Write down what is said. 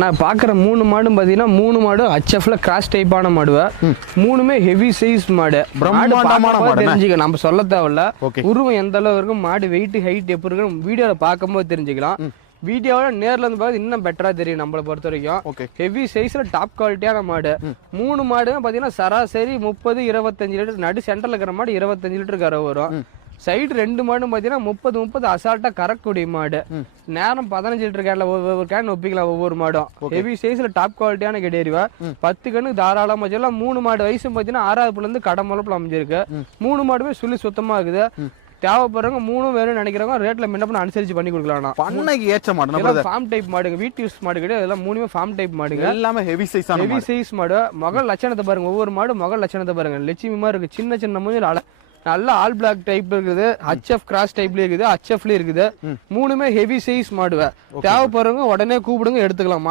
நான் பார்க்குற 3 மாடும் பார்த்தீங்கன்னா 3 மாடும் ஹச்எஃப்ல கிராஸ் டைப்பான மாடுவை 3மே ஹெவி சைஸ் மாடு. தெரிஞ்சுக்க நம்ம சொல்ல தேவையில்ல. உருவம் எந்த அளவு இருக்கும், மாடு வெயிட் ஹைட் எப்படி இருக்கு வீடியோவில் பார்க்கும்போது தெரிஞ்சுக்கலாம். வீடியோவோட நேரில் வந்து பார்த்து இன்னும் பெட்டரா தெரியும் நம்மளை பொறுத்த வரைக்கும். ஹெவி சைஸ்ல டாப் குவாலிட்டியான மாடு. 3 மாடு பார்த்தீங்கன்னா சராசரி 30-25 லிட்டர், நடு சென்டர்ல இருக்கிற மாடு 25 லிட்டர் கரை வரும். சைடு 2 மாடும் பார்த்தீங்கன்னா 30 அசால்ட்டா கறக்கூடிய மாடு. நேரம் 15 லிட்டர் கேன்ல ஒவ்வொரு கேன் ஒப்பிக்கலாம் ஒவ்வொரு மாடும். ஹெவி சைஸ்ல டாப் குவாலிட்டியான கிடையாது. 10 கண்ணு தாராளமா வச்சிடலாம். 3 மாடு வயசு பார்த்தீங்கன்னா 6ஆவதுல இருந்து கடமளப்புல அமைஞ்சிருக்கு. 3 மாடுமே சுழி சுத்தமா இருக்குது. தேவைப்படுறவங்க 3 வேணும் நினைக்கிறவங்க ரேட்ல முன்ன அனுசரிச்சு பண்ணி கொடுக்கலாம். பண்ணைக்கு ஏற்ற மாடு, ஃபார்ம் டைப் மாடுங்க, வீட்டு யூஸ் மாடு கிடையாது. எல்லாம் 3மே ஃபார்ம் டைப் மாடுங்க. எல்லாமே ஹெவி சைஸ் மாடு. மகள் லட்சணத்தை பாருங்க, ஒவ்வொரு மாடு மகள் லட்சணத்தை பாருங்க. லட்சுமி மாதிரி இருக்கு, சின்ன சின்ன மூஞ்சில நல்ல ஆல் பிளாக் டைப் இருக்குது, ஹச்எஃப் கிராஸ் டைப்ல இருக்குது, ஹச்எஃப்ல இருக்குது. 3மே ஹெவி சைஸ் மாடுவை. தேவைப்படுறவங்க உடனே கூப்பிடுங்க, எடுத்துக்கலாம்.